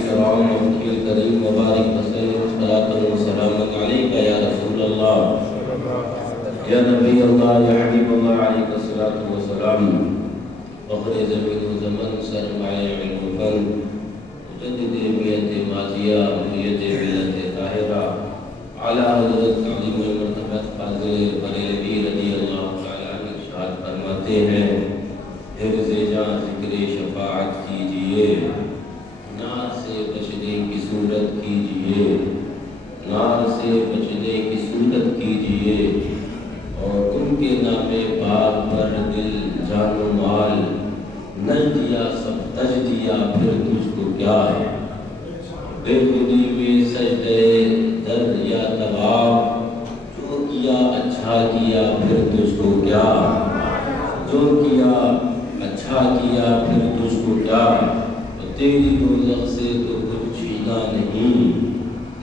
الكرام وفي الكريم وبارك وسلم صلاة وسلاما عليك يا رسول الله يا نبي الله يا حبيب الله عليك الصلاة والسلام فخر زمین و زمن سرمایہ علم و فن مجدد بیت ماضیہ بیت ملت طاہرہ اعلیٰ حضرت عظیم المرتبہ فاضل بریلوی رضی اللہ تعالیٰ عنہ ارشاد فرماتے ہیں حفظ جاں ذکر شفاعت کیجئے، نار سے بچنے کی صورت کیجئے، نار سے بچنے کی صورت کیجئے، اور ان کے نام پاک پر دل جان و مال نج دیا سب تج دیا پھر تجھ کو کیا ہے، بے خودی میں سجدے در یا طواف جو کیا اچھا کیا پھر تجھ کو کیا، جو کیا اچھا کیا پھر تجھ کو کیا، تیری دوزخ سے تو کچھ چھینا نہیں،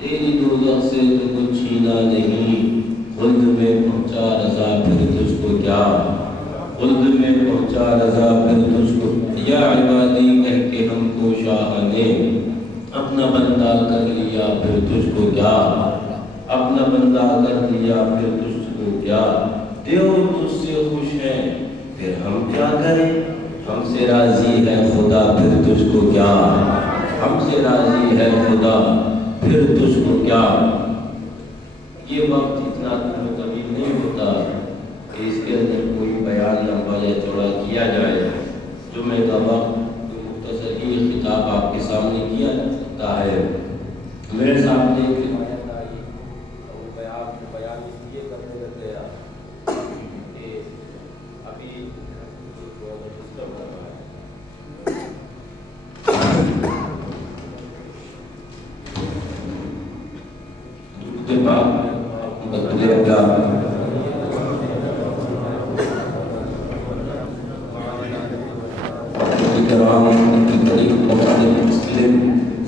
تیری دوزخ سے تو کچھ چھینا نہیں، خلد میں پہنچا رضا پھر تجھ کو کیا، خلد میں پہنچا رضا پھر تجھ کو، یا عبادی کہہ کے ہم کو شاہ نے اپنا بندہ کر لیا پھر تجھ کو کیا، اپنا بندہ کر لیا پھر تجھ کو کیا، دیو تجھ سے خوش ہے پھر ہم کیا کریں، ہم سے راضی ہے خدا پھر تجھ کو کیا، ہم سے راضی ہے خدا پھر تجھ کو کیا۔ یہ وقت اتنا طویل نہیں ہوتا کہ اس کے اندر کوئی بیان لمبا یا چوڑا کیا جائے، جمعے کا وقت مختصر ہی خطاب آپ کے سامنے کیا جا سکتا ہے۔ میرے سامنے ایک روایت آئی، وہ بیان اس لیے کرنے لگ گیا کہ ابھی ڈسٹرب ہو رہا ہے۔ کے بعد بدلے گا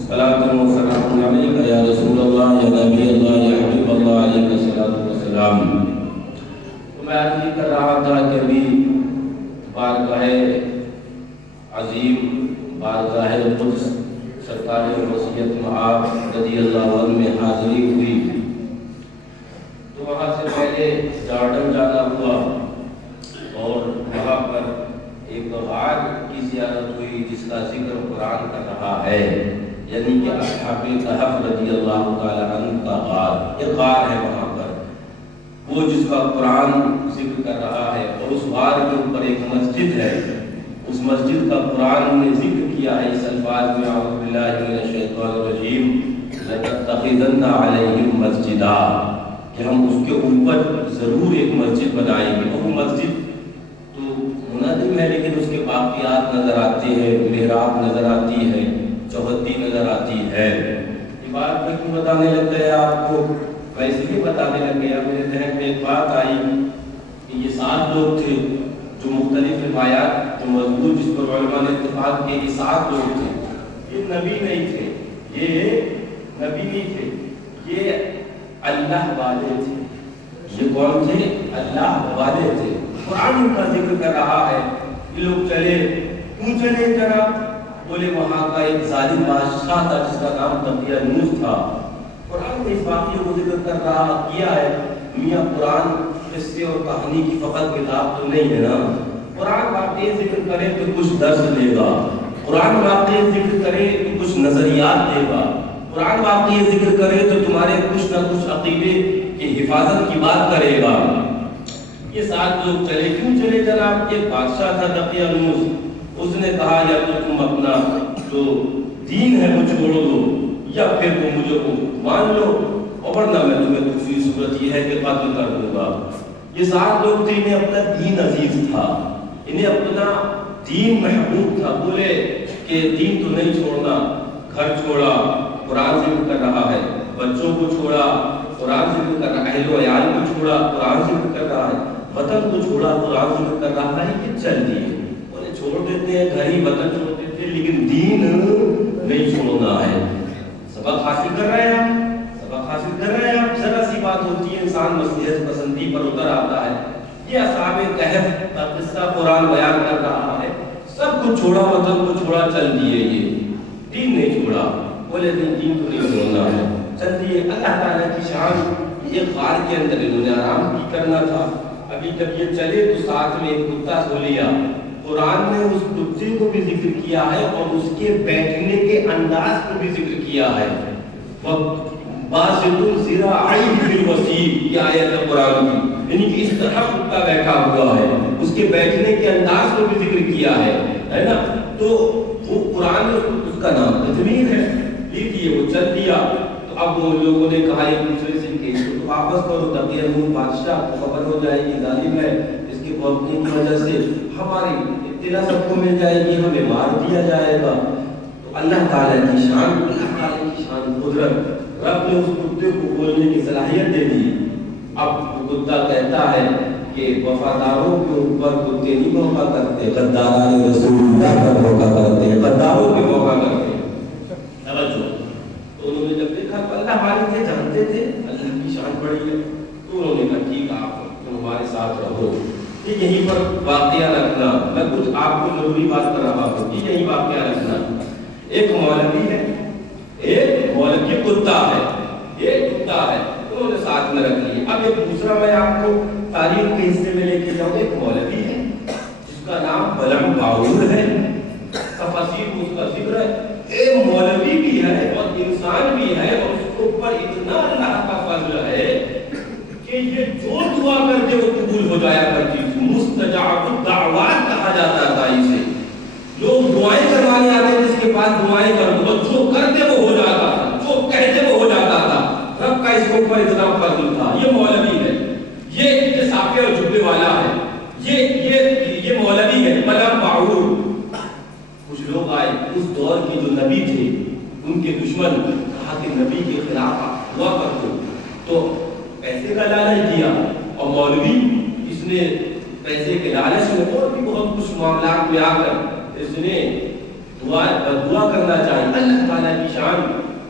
صلاۃ و سلام علیک یا رسول اللہ یا نبی اللہ یا حبیب اللہ علیہ الصلوۃ والسلام۔ تو میں عرض کر رہا تھا کہ ابھی بارگاہ عظیم بارگاہ قدس سرکار وصیت مآب رضی اللہ عنہ میں حاضری ہوئی، تو وہاں سے پہلے جارڈن جانا ہوا اور وہاں پر ایک غار کی زیارت ہوئی جس کا ذکر قرآن کر رہا ہے، یعنی کہ اصحاب کہف رضی اللہ تعالی عنہ کا غار، یہ غار ہے وہاں پر، وہ جس کا قرآن ذکر کر رہا ہے، اور اس غار کے اوپر ایک مسجد ہے، اس مسجد کا قرآن نے ذکر کیا ہے اس الفاظ میں، اعوذ باللہ من الشیطان الرجیم لَنَتَّخِذَنَّ عَلَيْهِمْ مَسْجِدًا، کہ ہم اس کے اوپر ضرور ایک مسجد بنائیں گے۔ وہ مسجد تو منظم ہے لیکن اس کے باقیات نظر آتے ہیں، محراب نظر آتی ہے، چوہدی نظر آتی ہے۔ یہ بات میں کیوں بتانے لگ گیا آپ کو؟ ویسے ہی بتانے لگ گیا، میرے ذہن میں ایک بات آئی کہ یہ 7 لوگ تھے جو مختلف روایات جو مضبوط جس پر علماء نے اتفاق کیا، یہ 7 لوگ تھے، یہ نبی نہیں تھے، یہ نبی نہیں تھے، یہ اللہ والے تھے۔ یہ کون تھے؟ اللہ والے تھے۔ قرآن ان کا ذکر کر رہا ہے۔ یہ لوگ چلے، کیوں چلے ذرا؟ بولے وہاں کا ایک ظالم بادشاہ تھا جس کا نام دقیانوس تھا۔ قرآن نے اس واقعے کو ذکر کر رہا کیا ہے۔ میاں قرآن قصے اور کہانی کی فقط کتاب تو نہیں ہے نا، قرآن واقعے ذکر کرے تو کچھ درس دے گا، قرآن واقعے ذکر کرے تو کچھ نظریات دے گا، قرآن واقعے ذکر کرے تو تمہارے کچھ نہ کچھ عقیدے کی حفاظت کی بات کرے گا۔ یہ 7 لوگ چلے، کیوں چلے جناب؟ ایک بادشاہ تھا دقیانوس، اس نے کہا یا تو تم اپنا جو دین ہے وہ چھوڑ دو یا پھر تم مجھے کو مان لو، اور ورنہ میں تمہیں دوسری صورت یہ ہے کہ قتل کر دوں گا۔ یہ 7 لوگ تھے، انہیں اپنا دین عزیز تھا، انہیں اپنا دین محبوب تھا، بولے کہ دین تو نہیں چھوڑنا۔ گھر چھوڑا، قرآن ذکر کر رہا ہے، بچوں کو چھوڑا، قرآن ذکر کر رہا ہے، اہل و عیال کو چھوڑا، قرآن ذکر کر رہا ہے، وطن کو چھوڑا، قرآن ذکر کر رہا ہے، کہ چل دیے بولے چھوڑ دیتے ہیں، گھر ہی وطن چھوڑ دیتے ہیں، لیکن دین نہیں چھوڑنا ہے۔ سبق حاصل کر رہے ہیں آپ، سبق حاصل کر رہے ہیں آپ۔ ذرا سی بات ہوتی ہے انسان مصلحت پسندی پر اتر آتا ہے۔ یہ اصحاب کہف کا قصہ قرآن بیان کر رہا ہے، سب کچھ چھوڑا، وطن کو چھوڑا، چل دیے، یہ دین نہیں چھوڑا۔ بولے دین تو نہیں چھوڑنا ہے. چلیے اللہ تعالیٰ کی شان ایک غار کے اندر انہوں نے آرام بھی کرنا تھا. ابھی جب یہ چلے تو ساتھ میں ایک کتا سو لیا. قرآن نے اس کتے کو بھی ذکر کیا ہے اور اس کے بیٹھنے کے انداز کو بھی ذکر کیا ہے. باسط ذراعیہ بالوسیط یہ آیت ہے قرآن کی. یعنی کہ اس طرح کتا بیٹھا ہوا ہے, اس کے بیٹھنے کے انداز کو بھی ذکر کیا ہے نا. تو وہ قرآن نے اس کا نام تدمیر ہے. لیجیے وہ چل دیا تو اب وہ لوگوں نے کہا ایک دوسرے سے کہ اس کو واپس کرو تاکہ ہم بادشاہ کو خبر ہو جائے کہ ظالم ہے, اس کے بھوکنے کی وجہ سے ہماری اطلاع سب کو مل جائے گی, ہمیں مار دیا جائے گا. تو اللہ تعالیٰ کی شان, اللہ تعالیٰ کی شان قدرت, رب نے اس کتے کو بولنے کی صلاحیت دے دی. اب وہ کتا کہتا ہے کہ وفاداروں کے اوپر کتے نہیں موقع کرتے, غداران رسول اللہ پر موقع کرتے, غداروں کے موقع کرتے. توجہ. تو انہوں نے جب دیکھا تو اللہ والے تھے, جانتے تھے اللہ کی شان بڑی ہے, تو انہوں نے کہا ٹھیک آپ تم ہمارے ساتھ رہو. یہ یہیں پر واقعہ رکھنا, میں کچھ آپ کو ضروری بات کر رہا ہوں کہ یہی واقعہ رکھنا. ایک مولوی ہے, ایک مولوی کتا ہے, ایک کتا ہے, انہوں نے ساتھ میں رکھ لی. اب ایک دوسرا میں آپ کو تاریخ کے حصے میں لے کے جاؤں. ایک مولوی ہے جس کا نام بلم باور ہے, تفاسیر میں اس کا ذکر ہے. ایک مولوی بھی ہے اور انسان بھی ہے اور اس کے اوپر اتنا اللہ کا فضل ہے کہ یہ جو دعا کرتے وہ قبول ہو جایا کرتی تھی. مستجاب الدعوات کہا جاتا تھا اسے. لوگ دعائیں کروانے آتے تھے اس کے پاس, دعائیں کرو, اور جو کرتے وہ ہو جاتا تھا, جو کہتے وہ ہو جاتا تھا. رب کا اس کے اوپر اتنا فضل تھا. یہ مولوی ہے, یہ ساقے اور جبے والا ہے, یہ مولوی ہے بلم باور. کچھ لوگ آئے اس دور کے جو نبی تھے, ان کے دشمن, کہا کہ نبی کے خلاف دعا کر دو. تو پیسے کا لالچ دیا, اور مولوی اس نے پیسے کے لالچ میں اور بھی بہت کچھ معاملات میں آ کر اس نے دعا کرنا چاہی. اللہ تعالیٰ کی شان,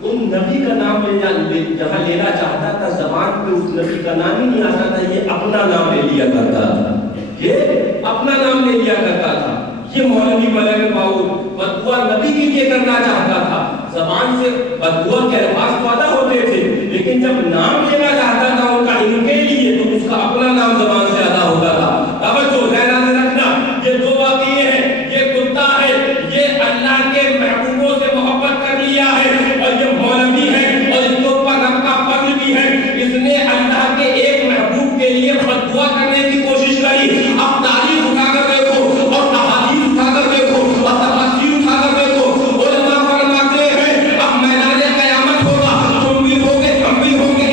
ان نبی کا نام جہاں لینا چاہتا تھا زبان پہ اس نبی کا نام ہی نہیں آتا تھا, یہ اپنا نام لے لیا کرتا تھا, یہ اپنا نام لے لیا کرتا تھا. یہ مولوی بلم باور بدعا نبی کے لیے کرنا چاہتا تھا. زبان سے بدعا کے الفاظ پیدا ہوتے تھے, لیکن جب نام لینا چاہتا تھا ان کا ان کے لیے تو اس کا اپنا نام زبان سے ادا ہوتا تھا. توجہ ذہن میں رکھنا, یہ دو واقعے ہیں. یہ کتا ہے, یہ اللہ کے محبوبوں سے محبت کر لیا ہے, اور یہ مولوی ہے اور اس کے اوپر رب کا فضل بھی ہے. اس نے اللہ کے ایک محبوب کے لیے بدعا کرنے کی کوشش کری. اب تاریخ اٹھا کر دیکھو اور احادیث اٹھا کر دیکھو اور تفاسیر اٹھا کر دیکھو. علماء فرماتے ہیں اب میدان قیامت ہوگا, تم بھی ہوگے, ہم بھی ہوں گے,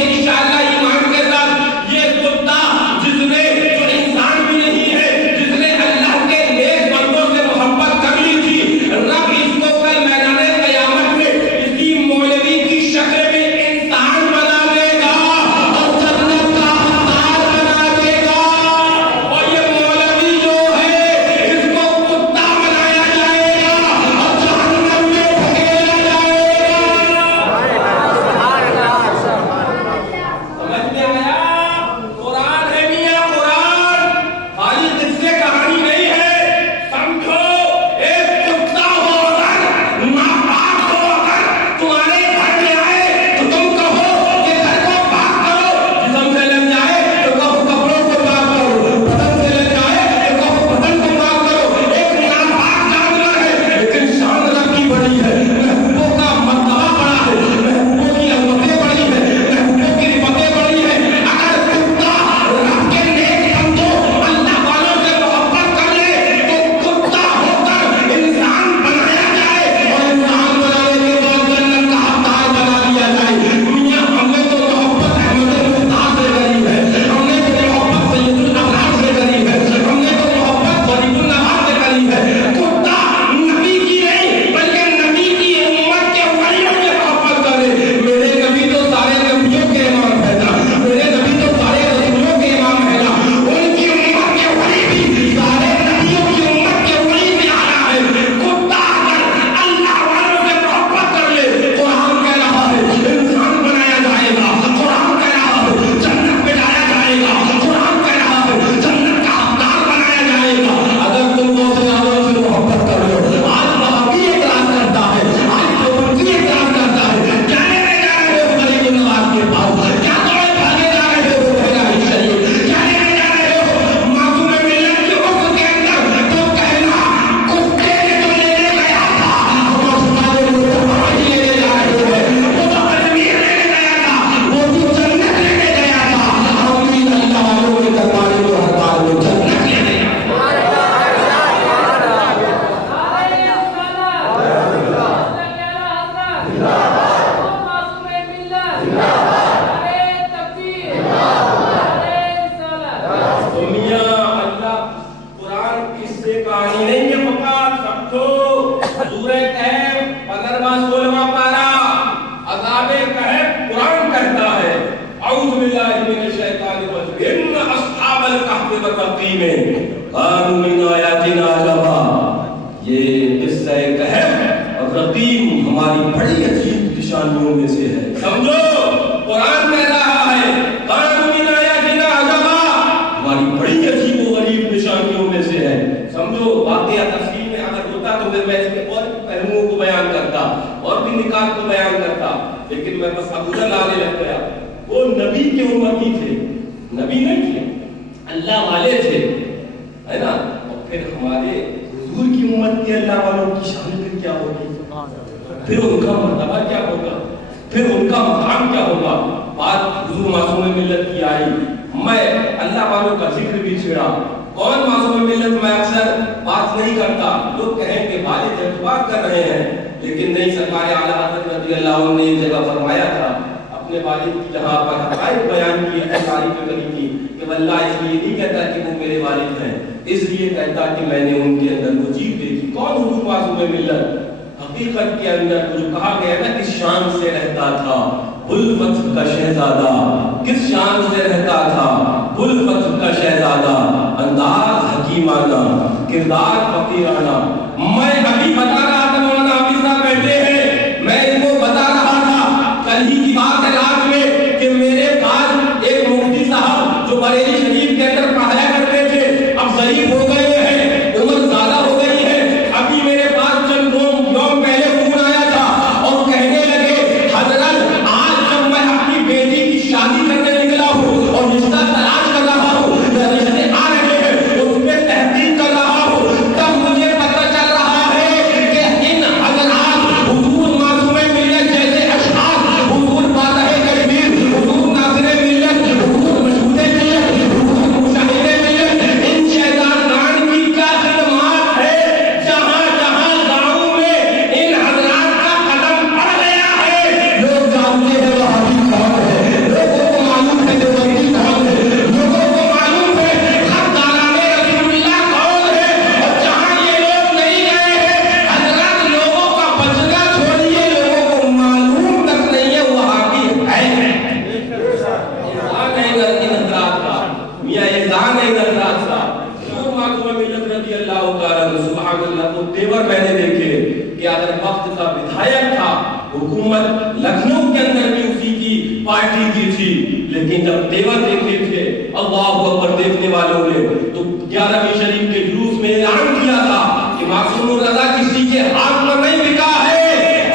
تفصیل میں قانون من آیاتنا عجبا، یہ قصہ کہف اور رقیم ہماری بڑی عجیب نشانیوں میں سے ہے. سمجھو قرآن کہہ رہا ہے قانون من آیاتنا عجبا، ہماری بڑی عجیب و غریب نشانیوں میں سے ہے. سمجھو واقعہ تفصیل میں اگر ہوتا تو میں اس کے اور پہلوؤں کو بیان کرتا اور بھی نکات کو بیان کرتا، لیکن میں بس ابو ذر آگے رکھ گیا. وہ نبی کے امتی تھے، نبی نہیں تھے، اللہ والے تھے، ہے نا. اور پھر ہمارے حضور کی امت کے اللہ والوں کی شان پھر کیا ہوگی، پھر ان کا مرتبہ کیا ہوگا، پھر ان کا مقام کیا ہوگا. بات حضور معصوم ملت کی آئی، میں اللہ والوں کا ذکر بھی چھیڑا. کون معصوم ملت میں اکثر بات نہیں کرتا، لوگ کہیں کہ والد اعتبار کر رہے ہیں، لیکن نہیں. سرکار اعلیٰ حضرت رضی اللہ عنہ نے ایک جگہ فرمایا تھا اپنے والد کی جہاں پر حقائق بیان کی، تعریف کری تھی کہ واللہ اس لیے نہیں کہتا کہ وہ میرے والد ہیں، اس لیے کہتا کہ میں نے ان کے اندر وہ چیز دیکھی. کون حضور معصوم ملت؟ حقیقت کے اندر جو کہا گیا نا کس شان سے رہتا تھا الفتح کا شہزادہ، کس شان سے رہتا تھا الفتح کا شہزادہ، انداز حکیمانہ، کردار فقیرانہ. میں ابھی بتا رہا تھا، مولانا حافظ صاحب بیٹھے ہیں، میں ان کو بتا رہا تھا کل ہی کی بات ہے رات میں کہ میرے پاس ایک مفتی صاحب جو بریلی شریف کے اندر پڑھایا کرتے تھے، اب ضعیف ہو گئے ہیں، عمر زیادہ ہو گئی ہے. ابھی میرے پاس چند یوم پہلے فون آیا تھا اور کہنے لگے حضرت آج جب میں اپنی بیٹی کی شادی کرنے نکلا ہوں اور رشتہ تلاش کر رہا ہوں، رشتے آ رہے ہیں، اس پہ تحقیق کر رہا ہوں، تب مجھے پتہ چل رہا ہے کہ ان حضرات حضور معصوم ملت جیسے اشخاص، حضور فاتح کشمیر، حضور ناصر ملت، حضور مشہود ملت، حضور مشاہد ملت، ان شہزادگان کی کیا خدمات ہے. جہاں جہاں گاؤں میں ان حضرات کا قدم پڑ گیا ہے، لوگ جانتے ہیں وہابی کون ہے، لوگوں کو معلوم ہے دیوبندی کون ہے، لوگوں کو معلوم ہے حقداران رسول اللہ کون ہے. اور جہاں یہ لوگ نہیں گئے ہیں حضرات، لوگوں کا بچنا چھوڑیے، لوگوں کو معلوم تک نہیں ہے وہابی ہے. احسان ہے ان حضرات کا، میاں احسان ہے ان حضرات کا. حضور معصوم ملت رضی اللہ تعالیٰ عنہ، سبحان اللہ. تو تیور میں نے دیکھے کہ اگر وقت کا بدھایک تھا، حکومت لکھنؤ کے اندر بھی اسی کی پارٹی کی تھی، لیکن جب تیور دیکھے تھے اللہ اکبر دیکھنے والوں نے، تو 11ویں شریف کے جلوس میں اعلان کیا تھا کہ معصوم الرضا کسی کے ہاتھ میں نہیں بکا ہے.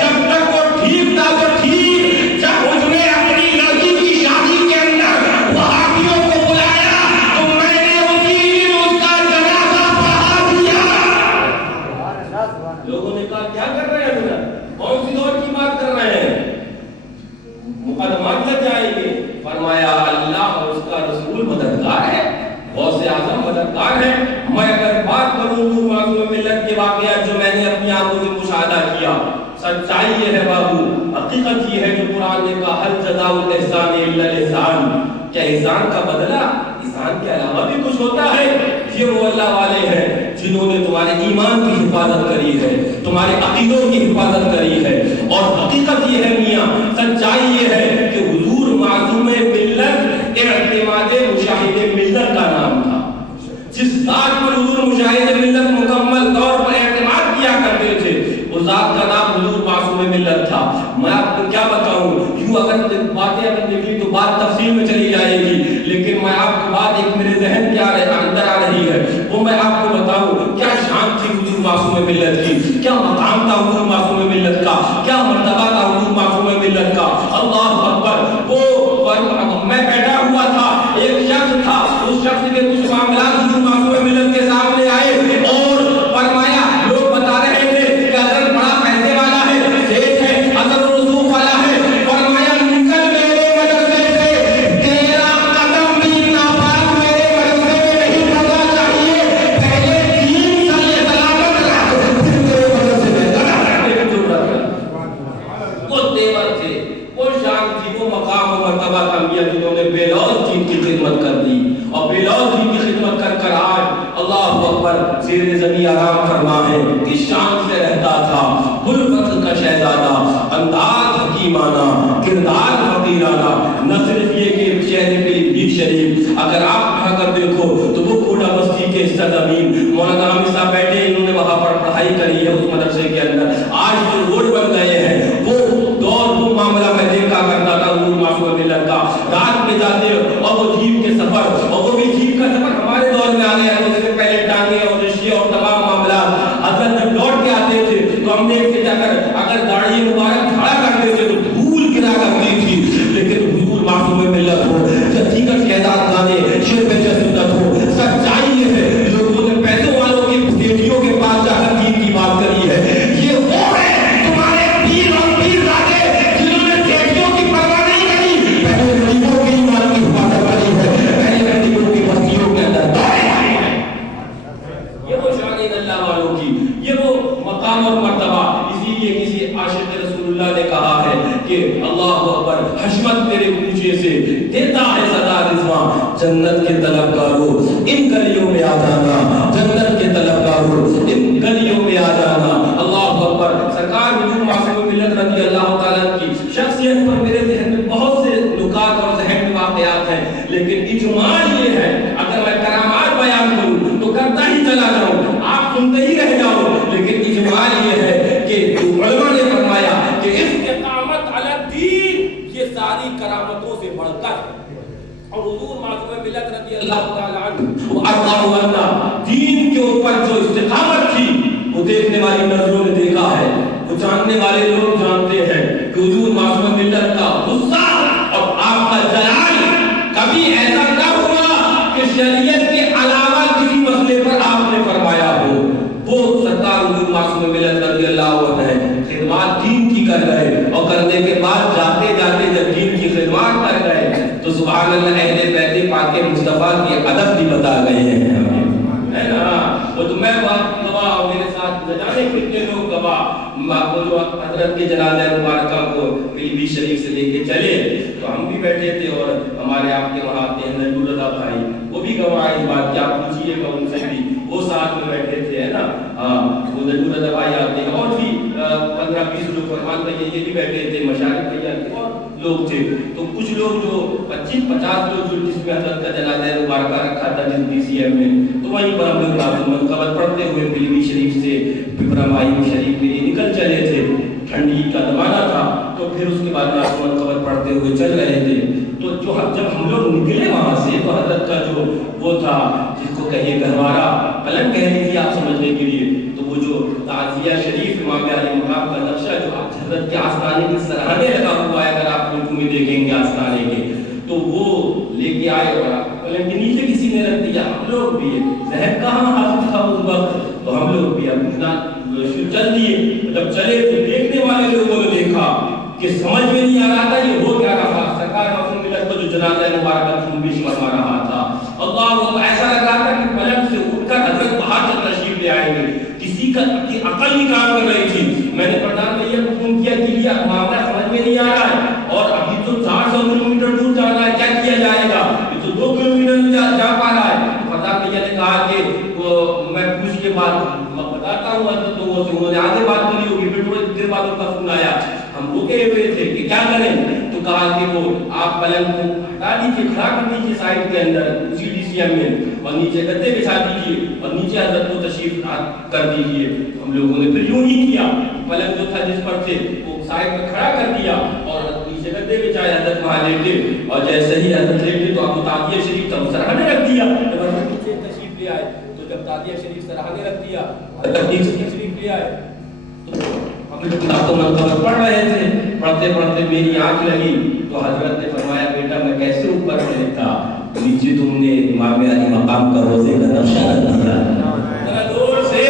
جب تک وہ ٹھیک تھا تو ٹھیک، جب اس نے اپنی لڑکی کی شادی کے اندر وہابیوں کو بلایا تو میں نے اسی دن اس کا جنازہ پڑھا دیا. لوگوں نے کہا کیا کر رہے ہیں حضرت، کون سی دور کی بات کر رہے ہیں، مقدمات لگ جائیں گے. فرمایا اللہ اور اس کا رسول مددگار ہے، غوث اعظم مددگار ہے. میں اگر بات کروں حضور معصوم ملت کے واقعات جو میں نے اپنی آنکھوں سے مشاہدہ کیا، سچائی یہ ہے بابو، حقیقت یہ ہے جو قرآن نے کہا ہل جزاء الاحسان الا الاحسان. کیا احسان کا بدلہ احسان کے علاوہ بھی کچھ ہوتا ہے؟ یہ وہ اللہ والے ہیں جنہوں نے تمہارے ایمان کی حفاظت کری ہے، تمہارے عقیدوں کی حفاظت کری ہے. اور حقیقت یہ ہے میاں، سچائی یہ ہے کہ حضور معصوم ملت اعتماد مشاہد ملت کا نام تھا. جس ذات پر حضور مشاہد ملت مکمل طور پر اعتماد کیا کرتے تھے، اس ذات کا نام حضور معصوم ملت تھا. میں آپ کو کیا بتاؤں، یوں اگر باتیں اگر نکلی تو بات تفصیل میں چلی جائے گی، لیکن میں آپ کو بات ایک میرے ذہن کے اندر آ رہی ہے، وہ میں آپ کو بتاؤں. کیا شان تھی حضور معصوم ملت کی، کیا مقام تھا حضور معصوم ملت کا، کیا مرتبہ تھا حضور معصوم ملت کا. اللہ اکبر. وہ میں بیٹھا ہوا تھا، ایک شخص تھا، اس شخص کے کچھ معاملات حضور معصوم ملت کے سامنے آئے اور فرمایا، لوگ بتا رہے تھے کہ حضرت بڑا پیسے والا ہے، سیٹ ہے، حضرت رسوخ والا ہے. فرمایا نکل میرے مدرسے سے، تیرا قدم بھی ناپاک میرے مدرسے میں نہیں پڑنا چاہیے. پہلے 3 سال سلامت رکھ، پھر میرے مدرسے میں لگا. وہ تیور تھے، وہ شان تھی، وہ مقام و مرتبہ تھا میاں، جنہوں نے بے لوث دین کی خدمت کر دی. اور بے لوث دین کی خدمت کر کر آج اللہ اکبر زیر زمین آرام فرما ہے. کس شان سے رہتا تھا الفتح کا شہزادہ، انداز حکیمانہ، کردار فقیرانہ. نہ صرف یہ کہ چہرے پہ بھی شریف، اگر آپ اٹھا کر دیکھو تو وہ کوڑا بستی کے سرزمین مولانا حامد صاحب بیٹھے، انہوں نے وہاں پر پڑھائی کری ہے اس مدرسے کے اندر. آج جو روڈ بن گئے ہیں وہ دور وہ معاملہ میں دیکھا کرتا تھا حضور معصوم ملت کا. رات میں جاتے اور وہ جیپ کے سفر، اور وہ بھی جیپ کا سفر ہمارے دور میں آ گیا ہے. اس سے پہلے ٹانگے اور رشتے اور تمام معاملات. حضرت جب لوٹ کے آتے تھے تو ہم دیکھتے تھے اگر داڑھی مبارک کھڑا کرتے تھے تو دھول گرا کرتی تھی. لیکن حضور معصوم ملت ہو، سچی کا شہزاد گانے، شیر پہ سنت ہو، سچائی یہ ہے. لوگوں نے پیسوں والوں کی بیٹیوں کے پاس جا کر دین کی بات کری ہے. یہ وہ ہے تمہارے پیر اور پیرزادے جنہوں نے بیٹیوں کی پرواہ نہیں کری، پہلے غریبوں کے ایمان کی حفاظت کری ہے، پہلے غریبوں کی بستیوں کے اندر دوڑے آئے ہیں. یہ وہ شان اللہ والوں کی، یہ وہ مقام اور مرتبہ. اسی لیے کسی عاشق رسول اللہ نے کہا ہے کہ اللہ اکبر، حشمت تیرے کوچے سے دیتا ہے صدا رضوان. جنت کے طلبگاروں ان گلیوں میں آ جانا، جنت کے طلبگاروں ان گلیوں میں آ جانا. اللہ اکبر. سرکار حضور معصوم ملت رضی اللہ تعالیٰ کی شخصیت پر میرے ذہن میں بہت سے نکات اور ذہن میں واقعات ہیں، لیکن اجمال یہ ہے اگر میں کرامات بیان کروں تو کرتا ہی چلا جاؤں، آپ سنتے ہی رہ جاؤ. لیکن اجمال یہ ہے کہ علماء نے فرمایا کہ استقامت علی الدین یہ ساری کرامتوں سے بڑھ کر ہے. اور حضور معصوم ملت رضی اللہ تعالیٰ عنہ دین کے اوپر جو استقامت تھی وہ دیکھنے والی نظروں نے دیکھا ہے، وہ جاننے والے لوگ جانتے ہیں کہ حضور معصوم ملت کا غصہ اور آپ کا جلال کبھی ایسا نہ ہوا کہ شریعت کے علاوہ کسی مسئلے پر آپ نے فرمایا ہو. وہ سرکار حضور معصوم ملت رضی اللہ عنہ خدمات دین کی کر گئے، اور کرنے کے بعد جاتے جاتے جب دین کی خدمات کر گئے تو سبحان اللہ اہل بیت پاک مصطفیٰ کے ادب بھی بتا گئے ہیں، ہے نا. وہ تو میں بات گواہ، میرے ساتھ نہ جانے کتنے لوگ گواہ. وہ جو حضرت کے جنازہ مبارکہ کو پیلی شریف سے لے کے چلے تو ہم بھی بیٹھے تھے، اور ہمارے آپ کے وہاں کے نجم الرضا بھائی وہ بھی گواہ اس بات کی، آپ پوچھیے گا ان سے بھی، وہ ساتھ میں بیٹھے تھے، ہے نا. وہ نجم الرضا بھائی آتے ہیں، اور بھی 15-20 لوگ، فرمان بھائی یہ بھی بیٹھے تھے، مشارق بھیا تھے اور لوگ تھے. تو کچھ لوگ جو 25-50 لوگ جو جس میں حضرت کا جنازہ مبارکہ رکھا تھا جس DCM میں، تو وہیں پر ہم لوگ منقبت پڑھتے ہوئے پیلی شریف سے ابراہیم شریف کے لیے نکل چلے تھے. ٹھنڈی کا زمانہ تھا تو پھر اس کے بعد منقبت پڑھتے ہوئے چل رہے تھے. تو جو جب ہم لوگ نکلے وہاں سے تو حضرت کا جو وہ تھا جس کو کہیے گہوارہ پلنگ کہہ لیجیے آپ سمجھنے کے لیے، تو وہ جو تعزیہ شریف امام علی مقام کا نقشہ جو حضرت کے آستانے کی سراہنے لگا ہوا ہے، اگر آپ فوٹو میں دیکھیں گے آستانے کے، تو وہ لے کے آئے اور پلنگ کے نیچے کسی نے رکھ دیا. ہم لوگ بھی ذہن کہاں حاضر تھا اس وقت، تو ہم لوگ بھی اپنا چل دیے. جب چلے تو دیکھنے والے لوگوں نے دیکھا کہ سمجھ میں نہیں آ رہا تھا یہ ہو کیا رہا. سرکار معصوم ملت کو جو جنازہ مبارکہ جنبش فرما رہا تھا، اللہ ایسا لگ رہا تھا کہ پلنگ سے اٹھ کر حضرت باہر سے تشریف لے آئیں گے. کسی کا عقل نہیں کام کر رہی تھی. میں نے پردان بھیا کو فون کیا کہ یہ معاملہ سمجھ میں نہیں آ رہا ہے، اور ابھی تو 400 کلومیٹر دور جانا ہے، کیا کیا جائے گا؟ یہ تو 2 کلومیٹر جا پا رہا ہے. پردان بھیا نے کہا کہ میں پوچھ کے بات بتاتا ہوں حضرت لوگوں سے. انہوں نے آگے بات کری ہوگی، پھر تھوڑی دیر بعد ان کا فون آیا. ہم رکے ہوئے تھے کہ کیا کریں، تو کہا کہ وہ آپ پلنگ کو ہٹا دیجیے، کھڑا کر دیجیے سائڈ کے اندر اسی DCM میں، اور نیچے گدے بچھا دیجیے اور نیچے حضرت کو تشریف کر دیجیے. ہم لوگوں نے پھر یوں ہی کیا، پلنگ جو تھا جس پر تھے وہ سائڈ میں کھڑا کر دیا اور نیچے گدے بچھائے، حضرت وہاں لیٹے. اور جیسے ہی حضرت لیٹے تو آپ کو تعزیہ شریف کا سراہنے رکھ دیا. جب حضرت نیچے تشریف لے آئے تو جب تعزیہ شریف سراہنے رکھ دیا، حضرت نیچے تشریف لے آئے تو ہم لوگ تو منقبت پڑھ رہے تھے. پڑھتے پڑھتے میری آنکھ لگی تو حضرت نے فرمایا بیٹا میں کیسے اوپر سے دیکھتا، نیچے تم نے امام علی مقام کا روزے کا نقشہ رکھ دیا. ذرا زور سے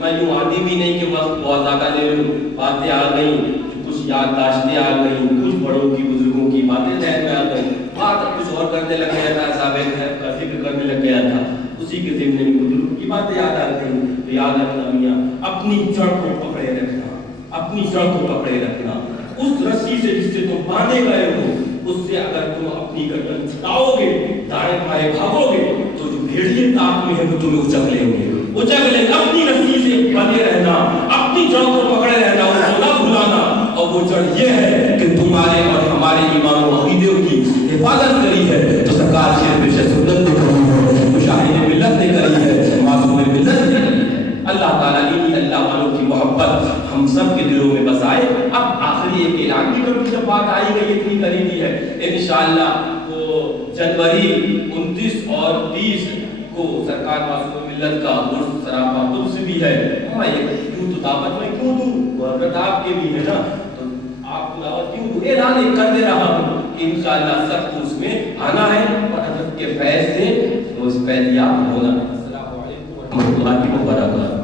میں یوں عادی بھی نہیں کہ وقت بہت زیادہ لے لوں، باتیں آ گئیں، کچھ یادداشتیں آ گئیں، کچھ بڑوں کی بزرگوں کی باتیں ذہن میں آ گئیں، بات کچھ اور کرنے لگ گیا تھا، صاحب کا ذکر کرنے لگ گیا تھا، اسی کے ذہن میں بزرگوں کی باتیں یاد آ گئیں۔ تو یاد رکھنا میاں، اپنی جڑ کو پکڑے رکھنا، اپنی جڑ کو پکڑے رکھنا، اس رسی سے جس سے تم باندھے گئے ہو، اس سے اگر تم اپنی گردن چھڑاؤ گے، دائیں بائیں بھاگو گے، تو جو بھیڑیے تاک میں ہے وہ تمہیں اچک لیں گے، اچک لیں گے۔ اپنی رسی سے بندھے رہنا، اپنی جڑ کو پکڑے رہنا، اس کو نہ بھلانا، اور وہ جڑ یہ ہے کہ تمہارے اور ہمارے ایمان و عقیدے کی حفاظت کری ہے۔ تو سرکار شیر پیش سنت نے کری ہے، مشاہد ملت نے کری ہے، معصوم ملت نے کری ہے۔ اللہ تعالیٰ انہی اللہ والوں کی محبت ہم سب کے دلوں میں بسائے۔ اب آخری ایک اعلان کی طرف جب بات آئی گئی اتنی قریبی ہے، انشاءاللہ وہ جنوری 29 اور 30 کو سرکار معصوم ملت کا عرس سراپا قدس بھی ہے۔ میں یوں تو دعوت میں کیوں دوں، برکت آپ کے بھی ہے نا، تو آپ کو دعوت کیوں دوں، اعلان ایک کر دے رہا ہوں کہ انشاءاللہ سب کو اس میں آنا ہے اور حضرت کے فیض سے اس فیضیاب ہونا ہے۔ السلام علیکم ورحمۃ اللہ وبرکاتہ۔